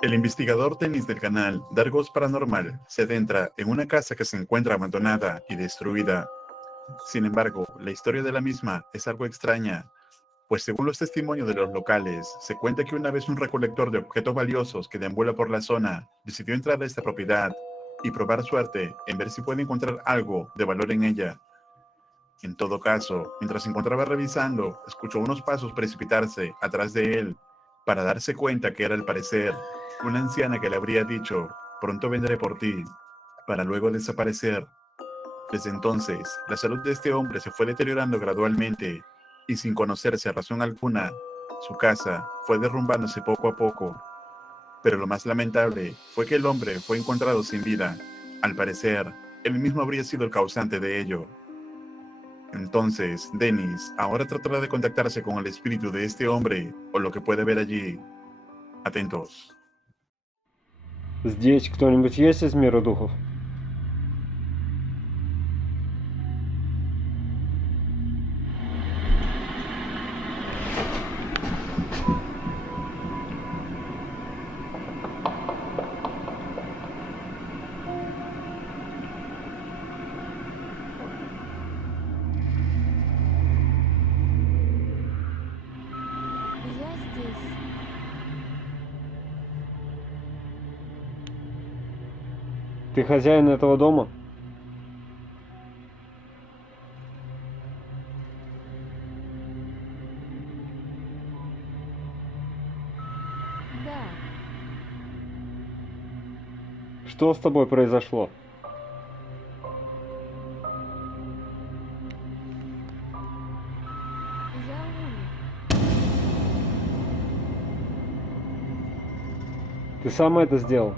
El investigador Dennis del canal Dargos Paranormal se adentra en una casa que se encuentra abandonada y destruida. Sin embargo, la historia de la misma es algo extraña, pues según los testimonios de los locales, se cuenta que una vez un recolector de objetos valiosos que deambula por la zona decidió entrar a esta propiedad y probar suerte en ver si puede encontrar algo de valor en ella. En todo caso, mientras se encontraba revisando, escuchó unos pasos precipitarse atrás de él para darse cuenta que era al parecer una anciana que le habría dicho, pronto vendré por ti, para luego desaparecer. Desde entonces, la salud de este hombre se fue deteriorando gradualmente y sin conocerse razón alguna, su casa fue derrumbándose poco a poco. Pero lo más lamentable fue que el hombre fue encontrado sin vida. Al parecer, él mismo habría sido el causante de ello. Entonces, Dennis ahora tratará de contactarse con el espíritu de este hombre o lo que puede ver allí. Atentos. Здесь кто-нибудь есть из мира духов? Я здесь. Ты хозяин этого дома? Да. Что с тобой произошло? Я умер. Ты сам это сделал?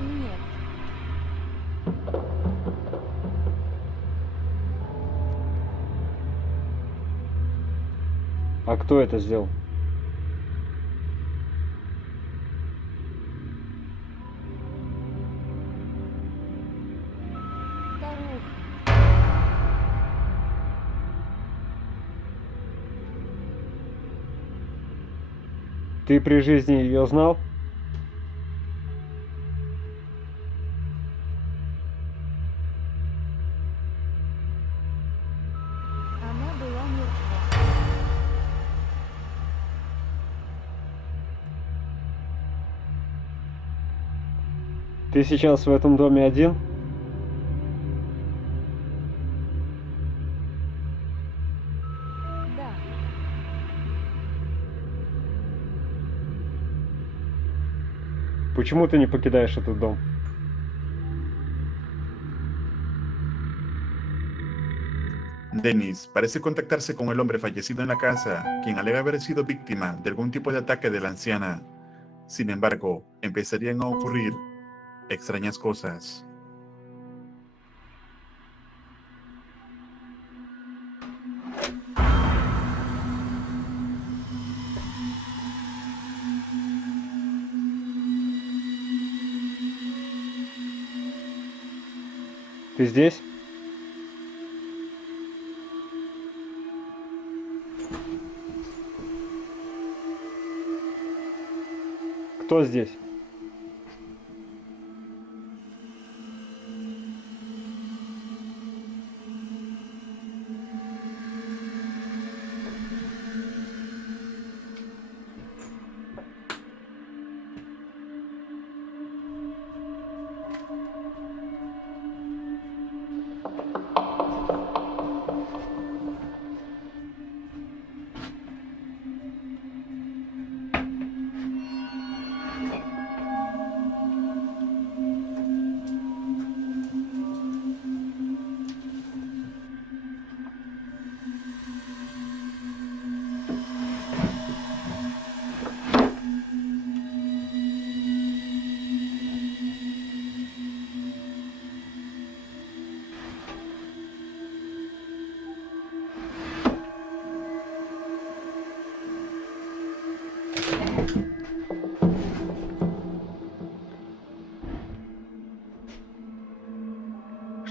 Нет. А кто это сделал? Старуха. Ты при жизни ее знал? Она была мертва. Ты сейчас в этом доме один? Да. Почему ты не покидаешь этот dom? Dennis parece contactarse con el hombre fallecido en la casa, quien alega haber sido víctima de algún tipo de ataque de la anciana. Sin embargo, empezarían a ocurrir extrañas cosas. Ты здесь? Кто здесь?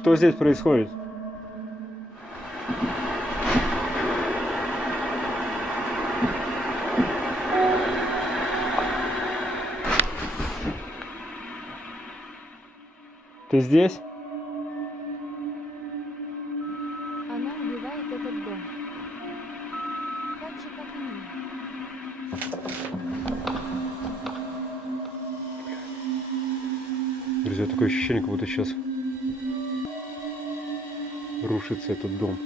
Что здесь происходит? Ты здесь? Она убивает этот дом. Так же, как и меня. Друзья, такое ощущение, как будто сейчас рушится этот дом.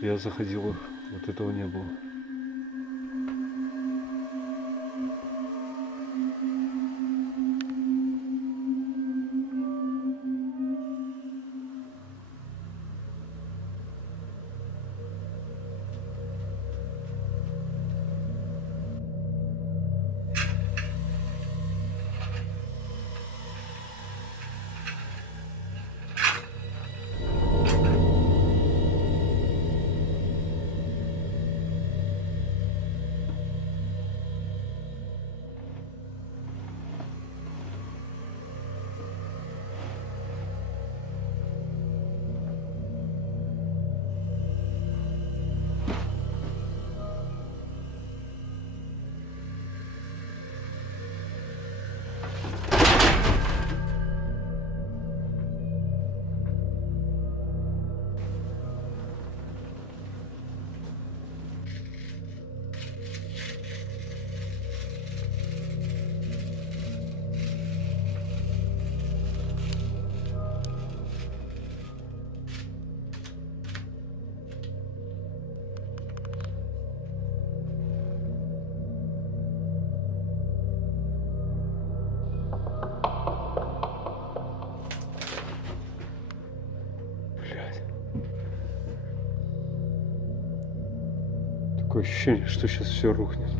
Я заходил, вот этого не было. Блядь. Такое ощущение, что сейчас все рухнет.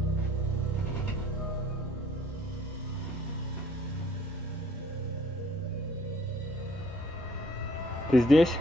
Ты здесь?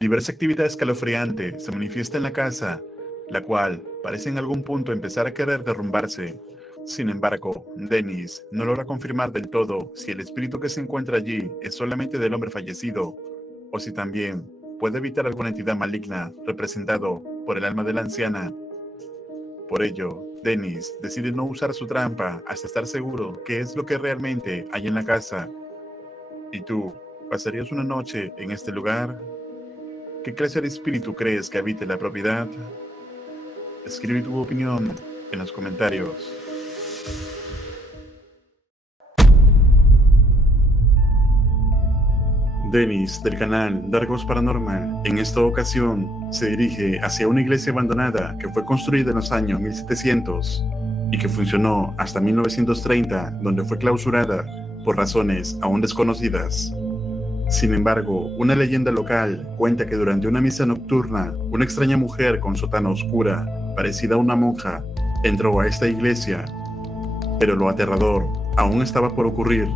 Diversa actividad escalofriante se manifiesta en la casa, la cual parece en algún punto empezar a querer derrumbarse. Sin embargo, Dennis no logra confirmar del todo si el espíritu que se encuentra allí es solamente del hombre fallecido, o si también puede evitar alguna entidad maligna representado por el alma de la anciana. Por ello, Dennis decide no usar su trampa hasta estar seguro qué es lo que realmente hay en la casa. ¿Y tú, pasarías una noche en este lugar? ¿Qué clase de espíritu crees que habite la propiedad? Escribe tu opinión en los comentarios. Dennis, del canal Dargos Paranormal, en esta ocasión se dirige hacia una iglesia abandonada que fue construida en los años 1700 y que funcionó hasta 1930, donde fue clausurada por razones aún desconocidas. Sin embargo, una leyenda local cuenta que durante una misa nocturna, una extraña mujer con sotana oscura, parecida a una monja, entró a esta iglesia, pero lo aterrador aún estaba por ocurrir.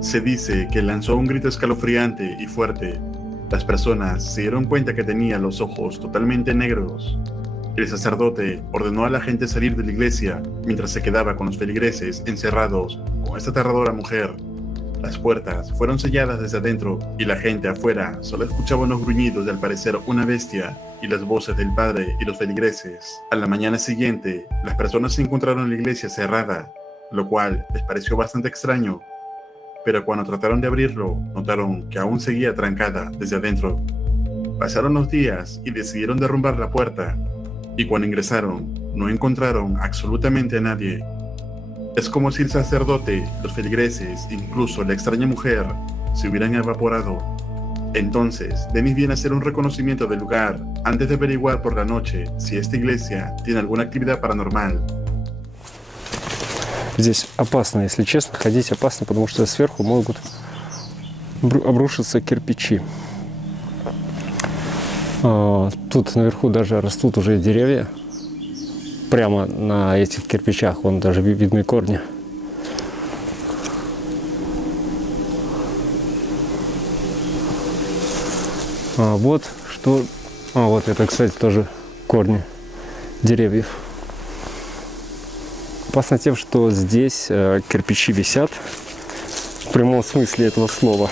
Se dice que lanzó un grito escalofriante y fuerte. Las personas se dieron cuenta que tenía los ojos totalmente negros. El sacerdote ordenó a la gente salir de la iglesia mientras se quedaba con los feligreses encerrados con esta aterradora mujer. Las puertas fueron selladas desde adentro y la gente afuera solo escuchaba unos gruñidos de al parecer una bestia y las voces del padre y los feligreses. A la mañana siguiente, las personas se encontraron la iglesia cerrada, lo cual les pareció bastante extraño. Pero cuando trataron de abrirlo, notaron que aún seguía trancada desde adentro. Pasaron los días y decidieron derrumbar la puerta, y cuando ingresaron, no encontraron absolutamente a nadie. Es como si el sacerdote, los feligreses, incluso la extraña mujer, se hubieran evaporado. Entonces, Dennis viene a hacer un reconocimiento del lugar antes de averiguar por la noche si esta iglesia tiene alguna actividad paranormal. Здесь опасно, если честно, ходить опасно, потому что сверху могут обрушиться кирпичи. Тут наверху даже растут уже деревья. Прямо на этих кирпичах, вон даже видны корни. Вот что... вот это, кстати, тоже корни деревьев. Опасно тем, что здесь кирпичи висят в прямом смысле этого слова.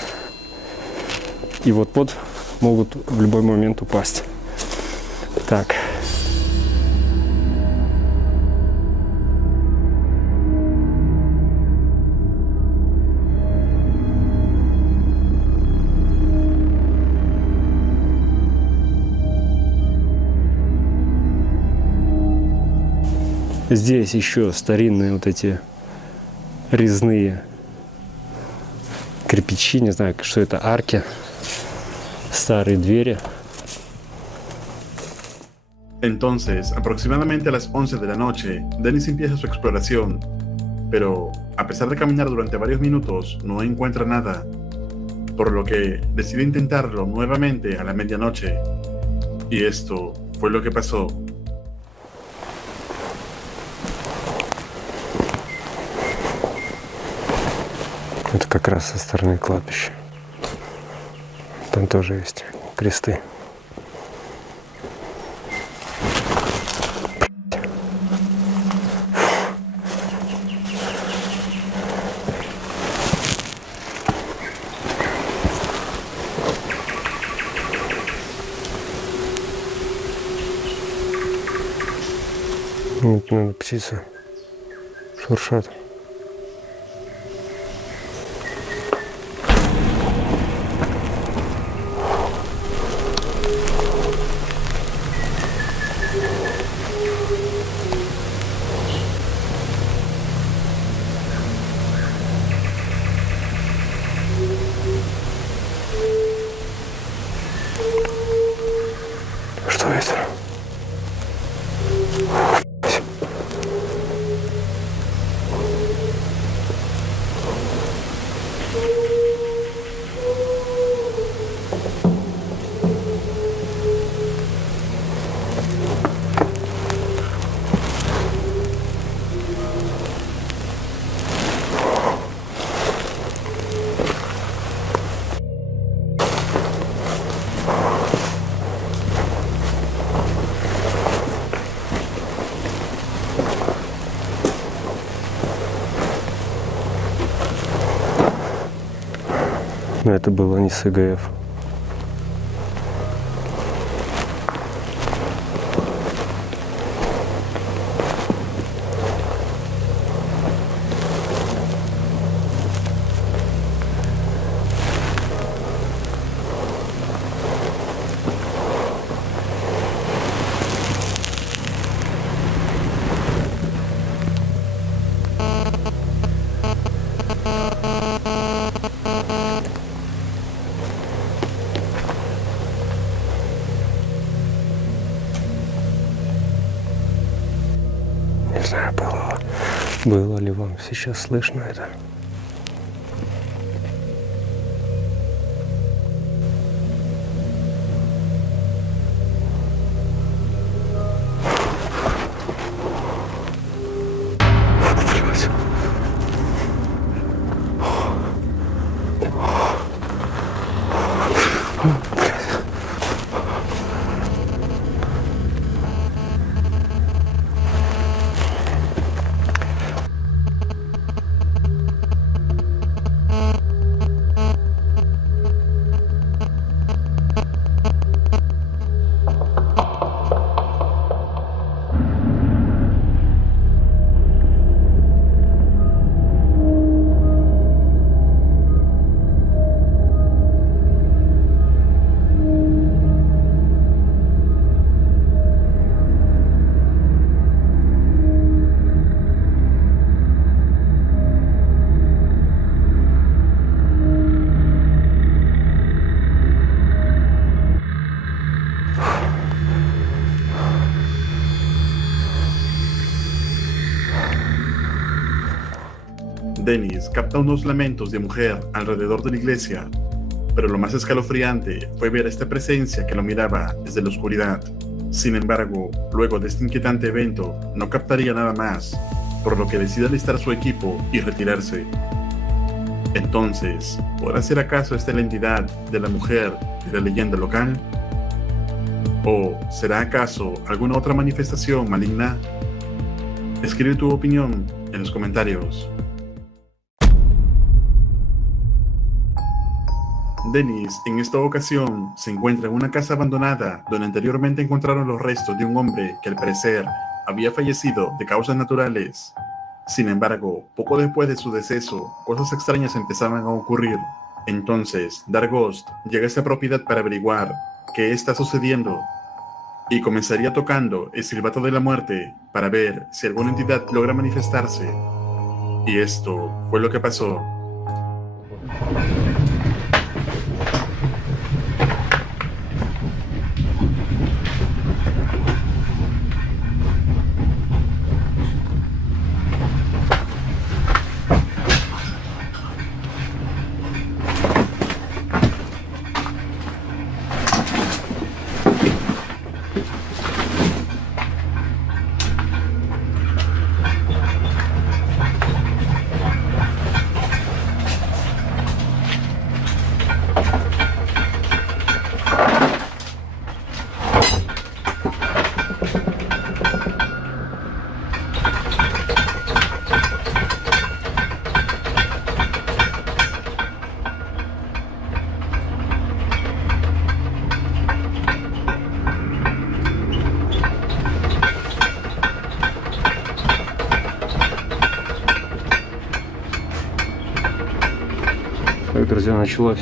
И вот могут в любой момент упасть. Так. Здесь еще старинные вот эти резные кирпичи, не знаю, что это, арки, старые двери. Entonces, aproximadamente a las 11 de la noche, Dennis empieza su exploración, pero a pesar de caminar durante varios minutos, no encuentra nada, por lo que decide intentarlo nuevamente a la medianoche. Y esto fue lo que pasó. Это как раз со стороны кладбища. Там тоже есть кресты. Вот, наверное, птицы шуршат. Что это? Но это было не с ИГФ. Не знаю, было ли вам сейчас слышно это. Dennis capta unos lamentos de mujer alrededor de la iglesia, pero lo más escalofriante fue ver esta presencia que lo miraba desde la oscuridad. Sin embargo, luego de este inquietante evento, no captaría nada más, por lo que decide alistar su equipo y retirarse. Entonces, ¿podrá ser acaso esta la entidad de la mujer de la leyenda local? ¿O será acaso alguna otra manifestación maligna? Escribe tu opinión en los comentarios. Dennis en esta ocasión se encuentra en una casa abandonada donde anteriormente encontraron los restos de un hombre que al parecer había fallecido de causas naturales. Sin embargo, poco después de su deceso, cosas extrañas empezaban a ocurrir. Entonces, Dark Ghost llega a esta propiedad para averiguar qué está sucediendo y comenzaría tocando el silbato de la muerte para ver si alguna entidad logra manifestarse. Y esto fue lo que pasó. Так, друзья, началось.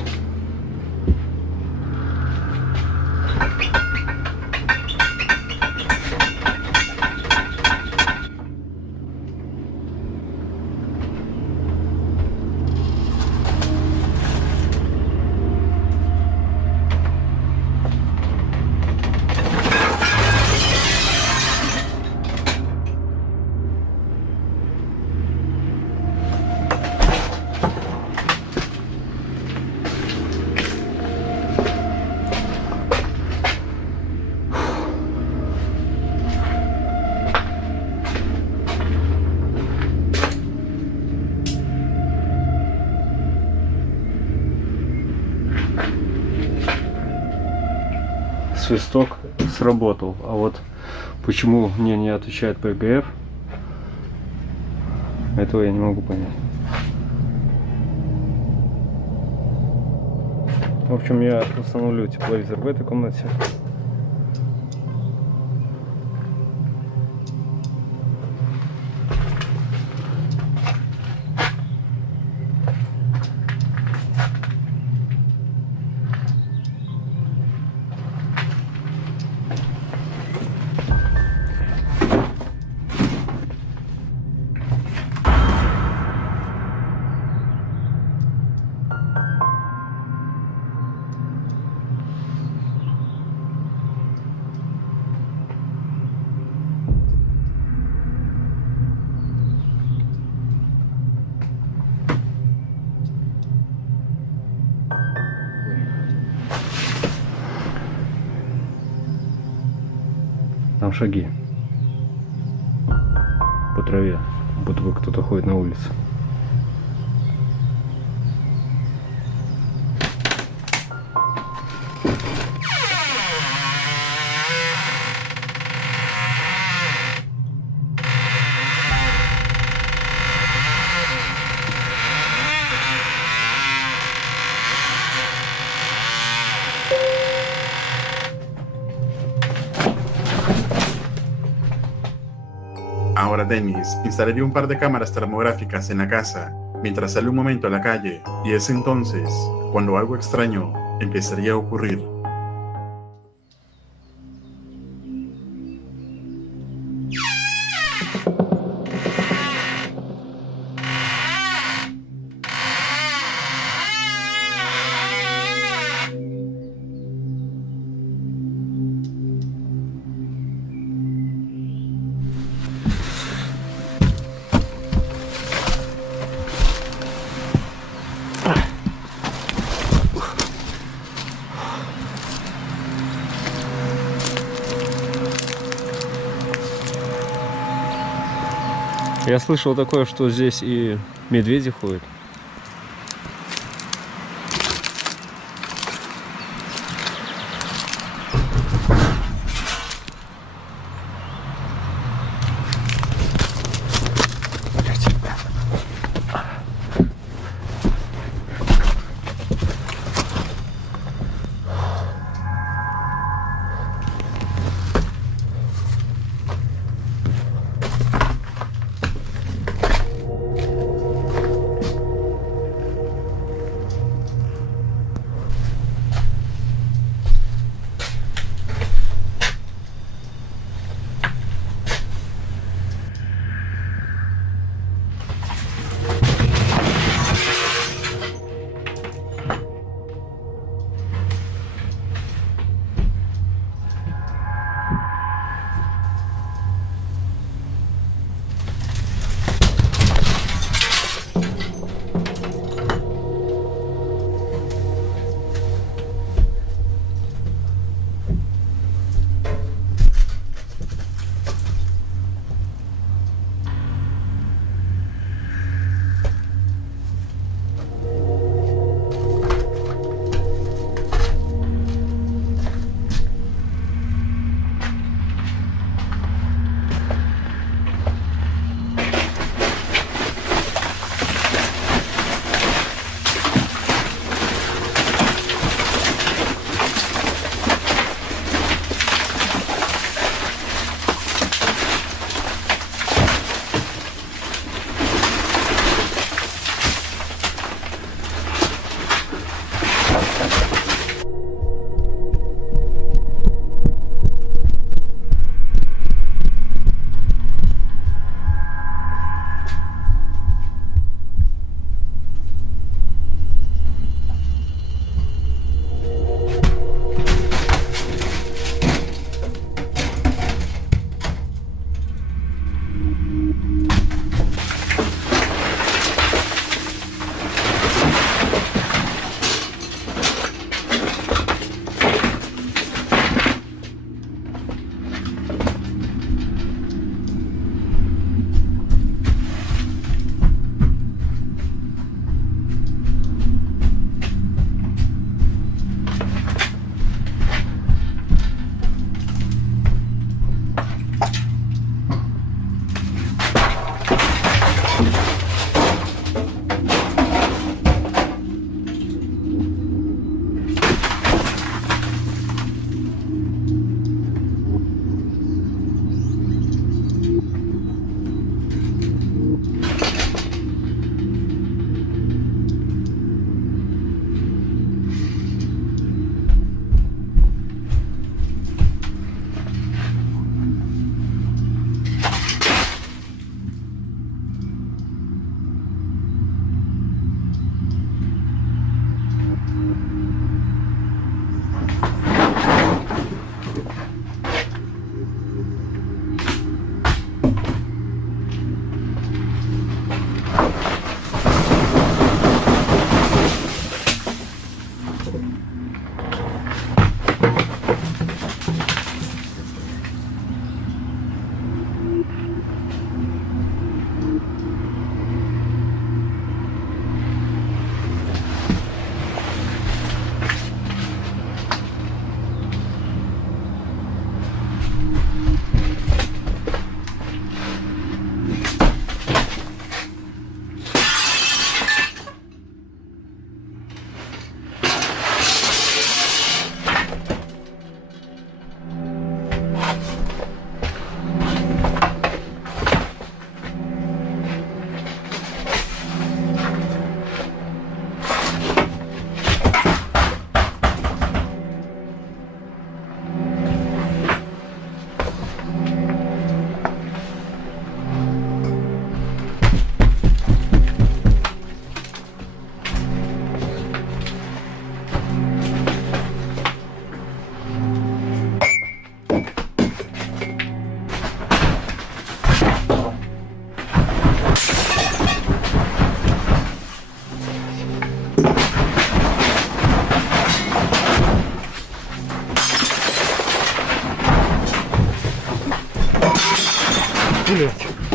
Свисток сработал, а вот почему мне не отвечает ПГФ, этого я не могу понять. В общем, я установлю тепловизор в этой комнате. Там шаги. По траве. Будто бы кто-то ходит на улице. Ahora Dennis instalaría un par de cámaras termográficas en la casa mientras sale un momento a la calle, y es entonces cuando algo extraño empezaría a ocurrir. Я слышал такое, что здесь и медведи ходят. Блять.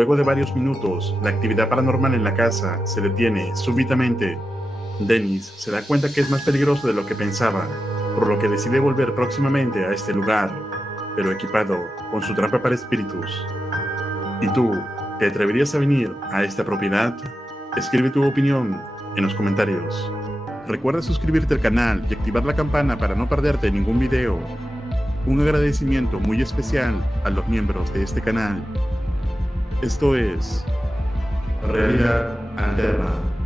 Luego de varios minutos, la actividad paranormal en la casa se detiene súbitamente. Dennis se da cuenta que es más peligroso de lo que pensaba, por lo que decide volver próximamente a este lugar, pero equipado con su trampa para espíritus. ¿Y tú, te atreverías a venir a esta propiedad? Escribe tu opinión en los comentarios. Recuerda suscribirte al canal y activar la campana para no perderte ningún video. Un agradecimiento muy especial a los miembros de este canal. Esto es Realidad Alterna.